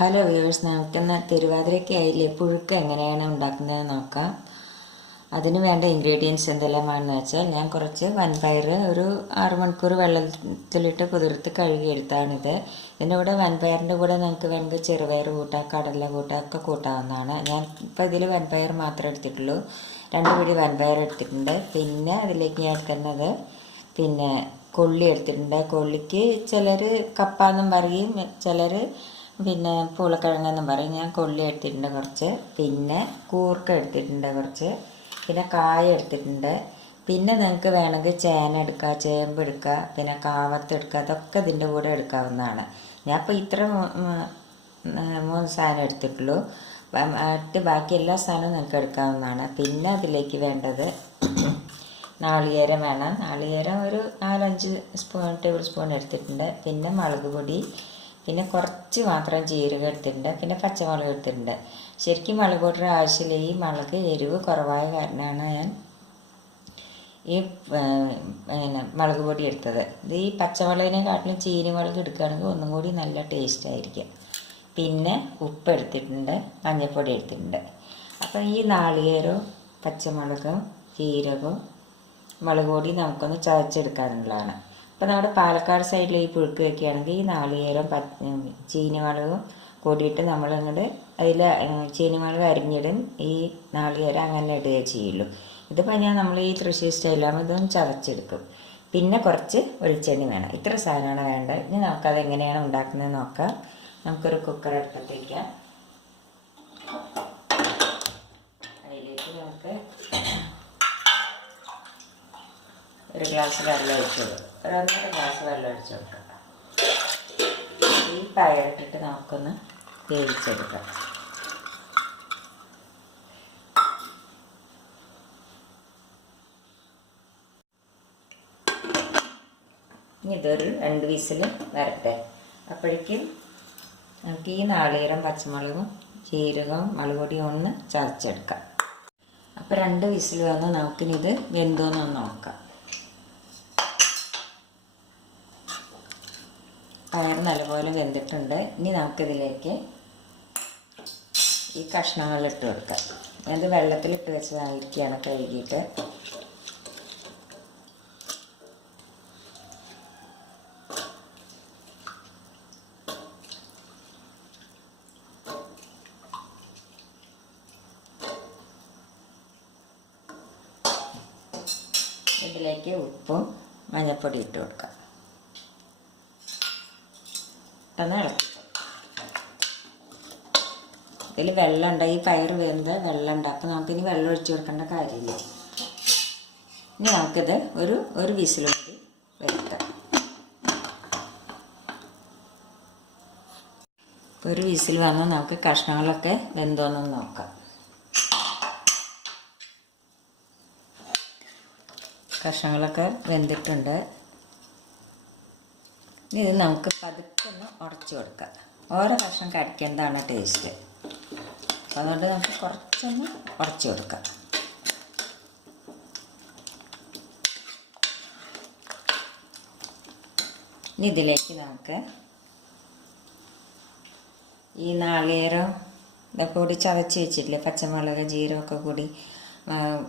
Hello viewers, നമുക്കിന്ന് തിരുവാതിരയ്ക്കായില്ലേ പുഴുക്ക് എങ്ങനെയാണ് ഉണ്ടാക്കുന്നത് നോക്കാം. അതിന് വേണ്ട ഇൻഗ്രീഡിയൻസ് എന്തെല്ലാമാണെന്ന് വെച്ചാൽ, ഞാൻ കുറച്ച് വൻപയർ ഒരു 6 മണിക്കൂർ വെള്ളത്തിലിട്ട് കുതിർത്ത് കഴുകിയെടുത്താണിത്. ഇതിൻ്റെ കൂടെ വൻപയറിൻ്റെ കൂടെ നമുക്ക് വേണമെങ്കിൽ ചെറുപയർ കൂട്ടാം, കടല കൂട്ടാം, ഒക്കെ കൂട്ടാവുന്നതാണ്. ഞാൻ ഇപ്പോൾ ഇതിൽ വൻപയർ മാത്രമേ എടുത്തിട്ടുള്ളൂ. 2 പിടി വൻപയർ എടുത്തിട്ടുണ്ട്. പിന്നെ അതിലേക്ക് ഞാൻ എടുക്കുന്നത് കൊള്ളി എടുത്തിട്ടുണ്ട്. കൊള്ളിക്ക് ചിലർ കപ്പാന്നും പറയും, ചിലർ പൂളക്കിഴങ്ങെന്നും പറയും. ഞാൻ കൊള്ളി എടുത്തിട്ടുണ്ട് കുറച്ച്. പിന്നെ കൂർക്ക എടുത്തിട്ടുണ്ട് കുറച്ച്. പിന്നെ കായ എടുത്തിട്ടുണ്ട്. പിന്നെ നിങ്ങൾക്ക് വേണമെങ്കിൽ ചേന എടുക്കുക, ചേമ്പ് എടുക്കുക, പിന്നെ കാവത്ത് എടുക്കുക. അതൊക്കെ ഇതിൻ്റെ കൂടെ എടുക്കാവുന്നതാണ്. ഞാൻ ഇപ്പോൾ ഇത്ര 3 സാധനം എടുത്തിട്ടുള്ളൂ. ബാക്കി എല്ലാ സാധനവും നിങ്ങൾക്ക് എടുക്കാവുന്നതാണ്. പിന്നെ അതിലേക്ക് വേണ്ടത് നാളികേരം വേണം. നാളികേരം ഒരു 4-5 ടേബിൾ സ്പൂൺ എടുത്തിട്ടുണ്ട്. പിന്നെ മുളക് പൊടി, പിന്നെ കുറച്ച് മാത്രം ജീരകം എടുത്തിട്ടുണ്ട്. പിന്നെ പച്ചമുളക് എടുത്തിട്ടുണ്ട്. ശരിക്കും മുളക് പൊടിയുടെ ആവശ്യമില്ല. ഈ മുളക് എരിവ് കുറവായ കാരണമാണ് ഞാൻ ഈ മുളക് പൊടി എടുത്തത്. ഇത് ഈ പച്ചമുളകിനെക്കാട്ടിലും ചീനി മുളക് എടുക്കുകയാണെങ്കിൽ ഒന്നും കൂടി നല്ല ടേസ്റ്റ് ആയിരിക്കും. പിന്നെ ഉപ്പ് എടുത്തിട്ടുണ്ട്, മഞ്ഞൾപ്പൊടി എടുത്തിട്ടുണ്ട്. അപ്പം ഈ നാളികേരവും പച്ചമുളകും ജീരകവും മുളക് പൊടി നമുക്കൊന്ന് ചതച്ചെടുക്കാനുള്ളതാണ്. അപ്പോൾ നമ്മുടെ പാലക്കാട് സൈഡിൽ ഈ പുഴുക്ക് വയ്ക്കുകയാണെങ്കിൽ ഈ നാളികേരം ചീനിമുളകും കൂടിയിട്ട് നമ്മളങ്ങോട്ട് അതിൽ ചീനിമുളക് അരിഞ്ഞിടും, ഈ നാളികേരം അങ്ങനെ ഇടുകയേ ചെയ്യുള്ളൂ. ഇതിപ്പോൾ നമ്മൾ ഈ തൃശ്ശൂർ സ്റ്റൈലാകുമ്പോൾ ഇതൊന്ന് ചതച്ചെടുക്കും. പിന്നെ കുറച്ച് വെളിച്ചെണ്ണ വേണം. ഇത്ര സാധനമാണ് വേണ്ടത്. ഇനി നമുക്കത് എങ്ങനെയാണ് ഉണ്ടാക്കുന്നത് നോക്കാം. നമുക്കൊരു കുക്കർ എടുത്തിട്ടേക്കാം. അതിലേക്ക് നമുക്ക് ഒരു ഗ്ലാസ് വെള്ളം ഒഴിച്ചു കൊടുക്കും. ഒരു 1.5 ഗ്ലാസ് വെള്ളം ഒഴിച്ചു കൊടുക്കാം. ഈ പയറിട്ടിട്ട് നമുക്കൊന്ന് വേവിച്ചെടുക്കാം. ഇനി ഇതൊരു 2 വിസിൽ വരട്ടെ. അപ്പോഴേക്കും നമുക്ക് ഈ നാളികേരം പച്ചമുളകും ജീരകവും മുളക് പൊടിയും ഒന്ന് ചതച്ചെടുക്കാം. അപ്പോൾ 2 വിസിൽ വന്ന് നമുക്കിനി ഇത് വെന്തോന്നൊന്ന് നോക്കാം. പയർ നല്ലപോലെ വെന്തിട്ടുണ്ട്. ഇനി നമുക്കിതിലേക്ക് ഈ കഷ്ണങ്ങൾ ഇട്ട് കൊടുക്കാം. ഇത് വെള്ളത്തിലിട്ട് വെച്ചതായിരിക്കുകയാണ് കഴുകിയിട്ട്. ഇതിലേക്ക് ഉപ്പും മഞ്ഞൾപ്പൊടി ഇട്ട് കൊടുക്കാം. ഇളക്കി. ഇതിൽ വെള്ളമുണ്ട്, ഈ പയർ വെന്ത് വെള്ളമുണ്ട്. അപ്പോൾ നമുക്കിനി വെള്ളം ഒഴിച്ചു കൊടുക്കേണ്ട കാര്യമില്ല. ഇനി നമുക്കിത് ഒരു വിസിൽ കൂടി വരുത്താം. ഒരു വിസിൽ വന്നാൽ നമുക്ക് കഷ്ണങ്ങളൊക്കെ വെന്തോന്നൊന്ന് നോക്കാം. കഷ്ണങ്ങളൊക്കെ വെന്തിട്ടുണ്ട്. ഇനി ഇത് നമുക്ക് പതുക്കെ ഒന്ന് ഉടച്ചു കൊടുക്കാം. ഓരോ കഷ്ണം കടിക്കേണ്ടതാണ് ടേസ്റ്റ്. അതുകൊണ്ട് നമുക്ക് കുറച്ചൊന്ന് ഉടച്ചു കൊടുക്കാം. ഇനി ഇതിലേക്ക് നമുക്ക് ഈ നാളികേരം ഇതൊക്കെ കൂടി ചതച്ച് വെച്ചിട്ടില്ലേ, പച്ചമുളക് ജീരകമൊക്കെ കൂടി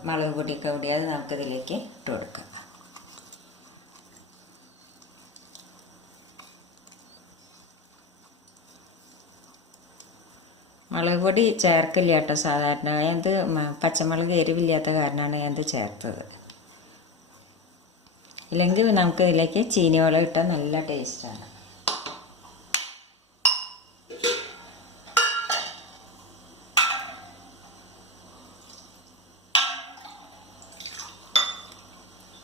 മുളക് പൊടിയൊക്കെ കൂടി, അത് നമുക്കിതിലേക്ക് ഇട്ട് കൊടുക്കാം. മുളക് പൊടി ചേർക്കില്ല കേട്ടോ സാധാരണ. ഞാനത് പച്ചമുളക് എരിവില്ലാത്ത കാരണമാണ് ഞാനത് ചേർത്തത്. ഇല്ലെങ്കിൽ നമുക്ക് ഇതിലേക്ക് ചീനി വെള്ളം ഇട്ടാൽ നല്ല ടേസ്റ്റാണ്.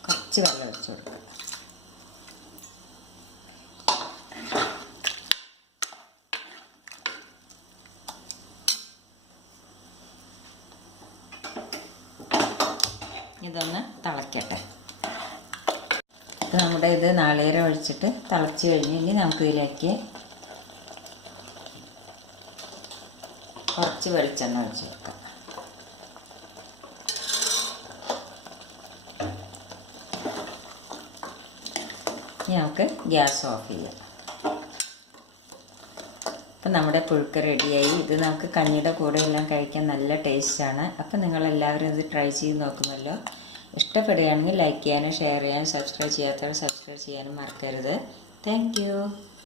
കുറച്ച് വെള്ളം ഒഴിച്ച് കൊടുക്കാം. ഇതൊന്ന് തിളയ്ക്കട്ടെ. നമ്മുടെ ഇത് നാളികേരം ഒഴിച്ചിട്ട് തിളച്ച് കഴിഞ്ഞ് നമുക്കിതിലേക്ക് കുറച്ച് വെളിച്ചെണ്ണ ഒഴിച്ച് കൊടുക്കാം. ഇനി നമുക്ക് ഗ്യാസ് ഓഫ് ചെയ്യാം. അപ്പം നമ്മുടെ പുഴുക്ക് റെഡിയായി. ഇത് നമുക്ക് കഞ്ഞിയുടെ കൂടെ എല്ലാം കഴിക്കാൻ നല്ല ടേസ്റ്റാണ്. അപ്പം നിങ്ങളെല്ലാവരും ഇത് ട്രൈ ചെയ്ത് നോക്കുമല്ലോ. ഇഷ്ടപ്പെടുകയാണെങ്കിൽ ലൈക്ക് ചെയ്യാനും ഷെയർ ചെയ്യാനും സബ്സ്ക്രൈബ് ചെയ്യാത്തവർ സബ്സ്ക്രൈബ് ചെയ്യാനും മറക്കരുത്. Thank you.